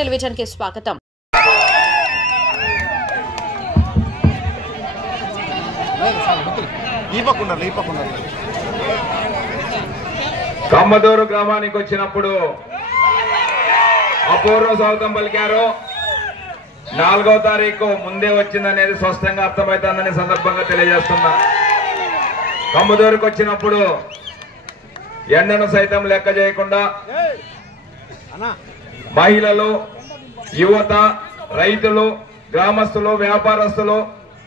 Television కి స్వాగతం. కమ్మదూరు గ్రామానికి వచ్చినప్పుడు అపూర్వ స్వాగతం పలికారు. 4వ తారీఖు ముందే వచ్చిందనేది స్పష్టంగా అర్థమవుతుందని సందర్భంగా తెలియజేస్తున్నా. కమ్మదూరుకు వచ్చినప్పుడు ఎండను సైతం లెక్క చేయకుండా మహిళలు, యువత, రైతులు, గ్రామస్తులు, వ్యాపారస్తులు,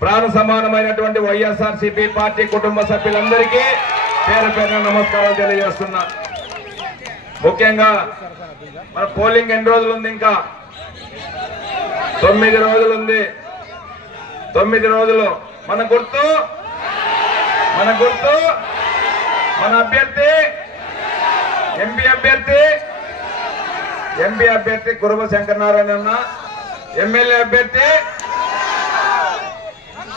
ప్రాణ సమానమైనటువంటి వైఎస్ఆర్సీపీ పార్టీ కుటుంబ సభ్యులందరికీ పేరు పేరున నమస్కారాలు తెలియజేస్తున్నా. ముఖ్యంగా మన పోలింగ్ ఎన్ని రోజులు ఉంది? ఇంకా 9 రోజులు ఉంది. 9 రోజులు మన గుర్తు మన అభ్యర్థి ఎంపీ అభ్యర్థి కురుబ శంకరనారాయణ, ఎమ్మెల్యే అభ్యర్థి.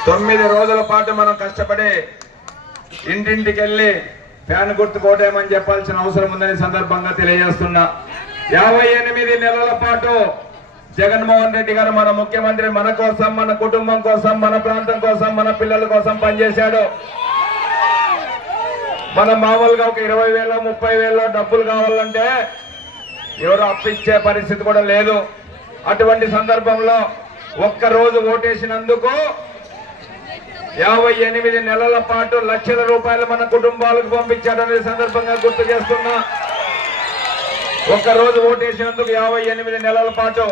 9 రోజుల పాటు మనం కష్టపడి ఇంటింటికి వెళ్ళి ఫ్యాన్ గుర్తు కోటేయమని చెప్పాల్సిన అవసరం ఉందని సందర్భంగా తెలియజేస్తున్నా. 58 నెలల పాటు జగన్మోహన్ రెడ్డి గారు మన ముఖ్యమంత్రి మన కోసం, మన కుటుంబం కోసం, మన ప్రాంతం కోసం, మన పిల్లల కోసం పనిచేశాడు. మనం మామూలుగా ఒక 20,000 30,000 డబ్బులు కావాలంటే ఎవరు అప్పిచ్చే పరిస్థితి కూడా లేదు. అటువంటి సందర్భంలో ఒక్కరోజు ఓటేసినందుకు 58 నెలల పాటు లక్షల రూపాయలు మన కుటుంబాలకు పంపించాడనే సందర్భంగా గుర్తు చేస్తున్నా. ఒక్కరోజు ఓటేసినందుకు 58 నెలల పాటు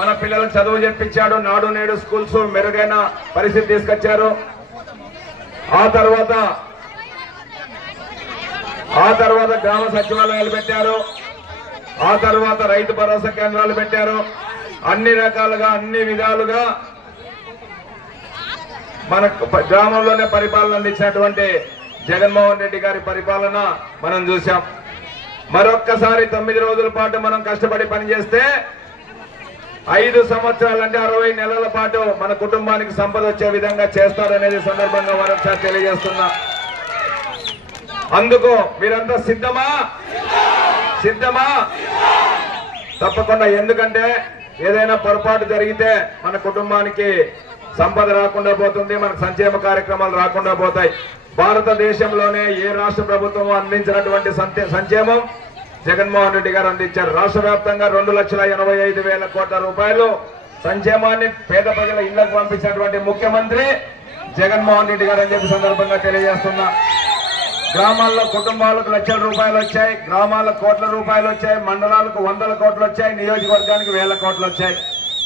మన పిల్లలకు చదువు చెప్పించాడు. నాడు నేడు స్కూల్స్ మెరుగైన పరిస్థితి తీసుకొచ్చారు. ఆ తర్వాత గ్రామ సచివాలయాలు పెట్టారు. ఆ తర్వాత రైతు భరోసా కేంద్రాలు పెట్టారు. అన్ని రకాలుగా, అన్ని విధాలుగా మన గ్రామంలోనే పరిపాలన అందించినటువంటి జగన్మోహన్ రెడ్డి గారి పరిపాలన మనం చూసాం. మరొక్కసారి 9 రోజుల పాటు మనం కష్టపడి పనిచేస్తే 5 సంవత్సరాలు అంటే 60 నెలల పాటు మన కుటుంబానికి సంపద వచ్చే విధంగా చేస్తారనేది సందర్భంగా మరొకసారి తెలియజేస్తున్నా. అందుకు మీరంతా సిద్ధమా? తప్పకుండా. ఎందుకంటే ఏదైనా పొరపాటు జరిగితే మన కుటుంబానికి సంపద రాకుండా పోతుంది, మనకు సంక్షేమ కార్యక్రమాలు రాకుండా పోతాయి. భారతదేశంలోనే ఏ రాష్ట్ర ప్రభుత్వం అందించినటువంటి సంక్షేమం జగన్మోహన్ రెడ్డి గారు అందించారు. రాష్ట్ర వ్యాప్తంగా 2,85,000 కోట్ల రూపాయలు సంక్షేమాన్ని పేద ప్రజల ఇళ్లకు పంపించినటువంటి ముఖ్యమంత్రి జగన్మోహన్ రెడ్డి గారు అని చెప్పి సందర్భంగా తెలియజేస్తున్నా. గ్రామాల్లో కుటుంబాలకు లక్షల రూపాయలు వచ్చాయి, గ్రామాలకు కోట్ల రూపాయలు వచ్చాయి, మండలాలకు 100 కోట్లు వచ్చాయి, నియోజకవర్గానికి 1000 కోట్లు వచ్చాయి.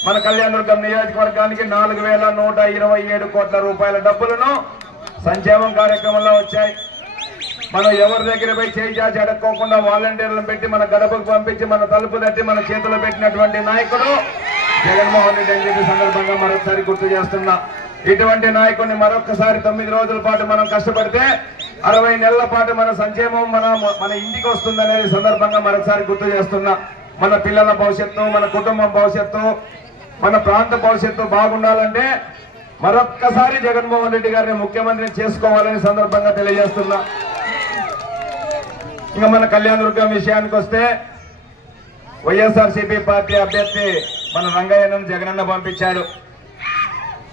మన కళ్యాణదుర్గం నియోజకవర్గానికి 4,127 కోట్ల రూపాయల డబ్బులను సంక్షేమం కార్యక్రమంలో వచ్చాయి. మనం ఎవరి దగ్గర పోయి చేయి చాచి అడక్కోకుండా వాలంటీర్లను పెట్టి మన గడపకు పంపించి మన తలుపు తట్టి మన చేతిలో పెట్టినటువంటి నాయకుడు జగన్మోహన్ రెడ్డి అని చెప్పి సందర్భంగా మరొకసారి గుర్తు చేస్తున్నా. ఇటువంటి నాయకుడిని మరొకసారి 9 రోజుల పాటు మనం కష్టపడితే 60 నెలల పాటు మన సంక్షేమం మన ఇంటికి వస్తుందనేది సందర్భంగా మరొకసారి గుర్తు చేస్తున్నా. మన పిల్లల భవిష్యత్తు, మన కుటుంబం భవిష్యత్తు, మన ప్రాంత భవిష్యత్తు బాగుండాలంటే మరొక్కసారి జగన్మోహన్ రెడ్డి గారిని ముఖ్యమంత్రిని చేసుకోవాలని సందర్భంగా తెలియజేస్తున్నా. ఇంకా మన కళ్యాణదుర్గం విషయానికి వస్తే వైఎస్ఆర్సీపీ పార్టీ అభ్యర్థి మన రంగయ్యను జగనన్న పంపించాడు.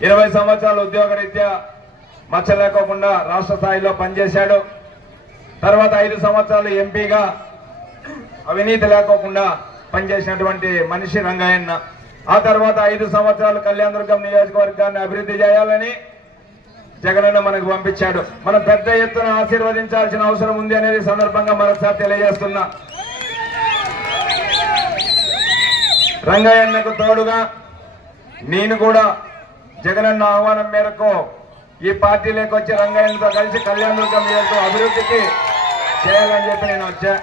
20 సంవత్సరాల ఉద్యోగరీత్యా మచ్చలేకోకుండా రాష్ట్ర స్థాయిలో పనిచేశాడు. తర్వాత 5 సంవత్సరాలు ఎంపీగా అవినీతి లేకోకుండా పనిచేసినటువంటి మనిషి రంగయ్యన్న. ఆ తర్వాత 5 సంవత్సరాలు కళ్యాణదుర్గం నియోజకవర్గాన్ని అభివృద్ధి చేయాలని జగనన్న మనకు పంపించాడు. మనం పెద్ద ఎత్తున ఆశీర్వదించాల్సిన అవసరం ఉంది అనేది సందర్భంగా మరొకసారి తెలియజేస్తున్నా. రంగయ్యన్నకు తోడుగా నేను కూడా జగనన్న ఆహ్వానం మేరకు ఈ పార్టీలోకి వచ్చి రంగయ్యతో కలిసి కళ్యాణదుర్గం నియోజకవర్గం అభివృద్ధికి చేయాలని చెప్పి నేను వచ్చా.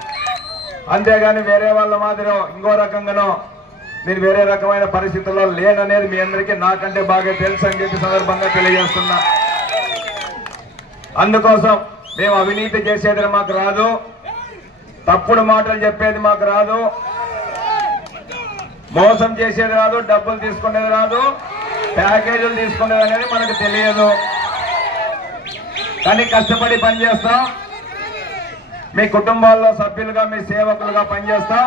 అంతేగాని వేరే వాళ్ళ మాదిరి ఇంకో రకంగానో నేను వేరే రకమైన పరిస్థితుల్లో లేననేది మీ అందరికీ నాకంటే బాగా తెలుసు అని చెప్పి సందర్భంగా తెలియజేస్తున్నా. అందుకోసం మేము అవినీతి చేసేది మాకు రాదు, తప్పుడు మాటలు చెప్పేది మాకు రాదు, మోసం చేసేది రాదు, డబ్బులు తీసుకునేది రాదు, ప్యాకేజీలు తీసుకునేది అనేది మనకు తెలియదు. కానీ కష్టపడి పనిచేస్తాం, మీ కుటుంబాల్లో సభ్యులుగా మీ సేవకులుగా పనిచేస్తాం.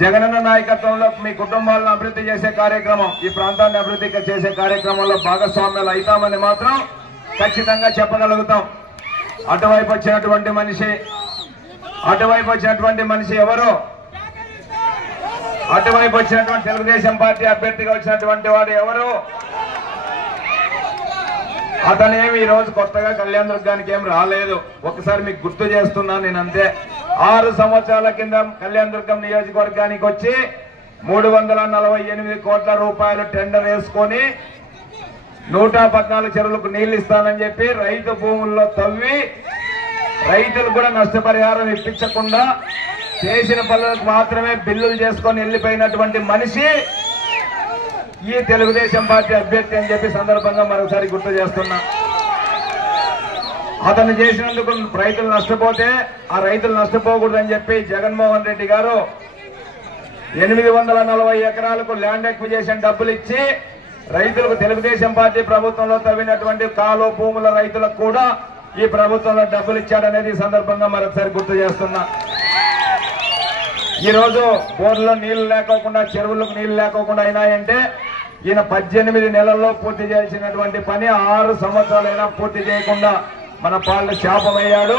జగనన్న నాయకత్వంలో మీ కుటుంబాలను అభివృద్ధి చేసే కార్యక్రమం, ఈ ప్రాంతాన్ని అభివృద్ధి చేసే కార్యక్రమంలో భాగస్వామ్యాలు అవుతామని మాత్రం ఖచ్చితంగా చెప్పగలుగుతాం. అటువైపు వచ్చినటువంటి మనిషి ఎవరు? అటువైపు వచ్చినటువంటి తెలుగుదేశం పార్టీ అభ్యర్థిగా వచ్చినటువంటి వాడు ఎవరు? అతనేమి ఈ రోజు కొత్తగా కళ్యాణ్ దుర్గానికి ఏం రాలేదు. ఒకసారి మీకు గుర్తు చేస్తున్నాను నేను అంతే. 6 సంవత్సరాల కింద కళ్యాణ్ దుర్గం నియోజకవర్గానికి వచ్చి 348 కోట్ల రూపాయలు టెండర్ వేసుకొని 114 చెరువులకు నీళ్లు ఇస్తానని చెప్పి రైతు భూముల్లో తవ్వి రైతులు కూడా నష్టపరిహారం ఇప్పించకుండా చేసిన పనులకు మాత్రమే బిల్లులు చేసుకొని వెళ్ళిపోయినటువంటి మనిషి ఈ తెలుగుదేశం పార్టీ అభ్యర్థి అని చెప్పి సందర్భంగా మరోసారి గుర్తు చేస్తున్నా. అతను చేసినందుకు రైతులు నష్టపోతే ఆ రైతులు నష్టపోకూడదని చెప్పి జగన్మోహన్ రెడ్డి గారు 840 ఎకరాలకు ల్యాండ్ ఎక్విజిషన్ డబ్బులు ఇచ్చి రైతులకు తెలుగుదేశం పార్టీ ప్రభుత్వంలో తవ్వినటువంటి కాలువ భూముల రైతులకు కూడా ఈ ప్రభుత్వంలో డబ్బులు ఇచ్చాడనేది సందర్భంగా మరొకసారి గుర్తు చేస్తున్నా. ఈ రోజు బోర్లలో నీళ్లు లేకోకుండా, చెరువులకు నీళ్లు లేకోకుండా అయినాయంటే ఈయన 18 నెలల్లో పూర్తి చేసినటువంటి పని 6 సంవత్సరాలైనా పూర్తి చేయకుండా మన పాలన శాపమయ్యాడు.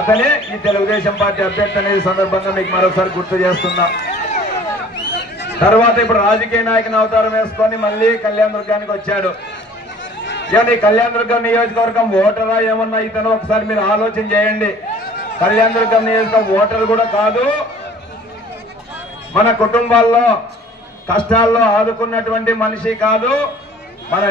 అతనే ఈ తెలుగుదేశం పార్టీ అభ్యర్థి అనేది సందర్భంగా మీకు మరోసారి గుర్తు చేస్తున్నా. తర్వాత ఇప్పుడు రాజకీయ నాయకుని అవతారం వేసుకొని మళ్ళీ కళ్యాణ్ దుర్గానికి వచ్చాడు. ఈ కళ్యాణ్ దుర్గం నియోజకవర్గం ఓటరా ఏమన్నా ఇతను ఒకసారి మీరు ఆలోచన చేయండి. కళ్యాణ్ దుర్గం నియోజకవర్గం ఓటర్ కూడా కాదు, మన కుటుంబాల్లో కష్టాల్లో ఆదుకున్నటువంటి మనిషి కాదు, మన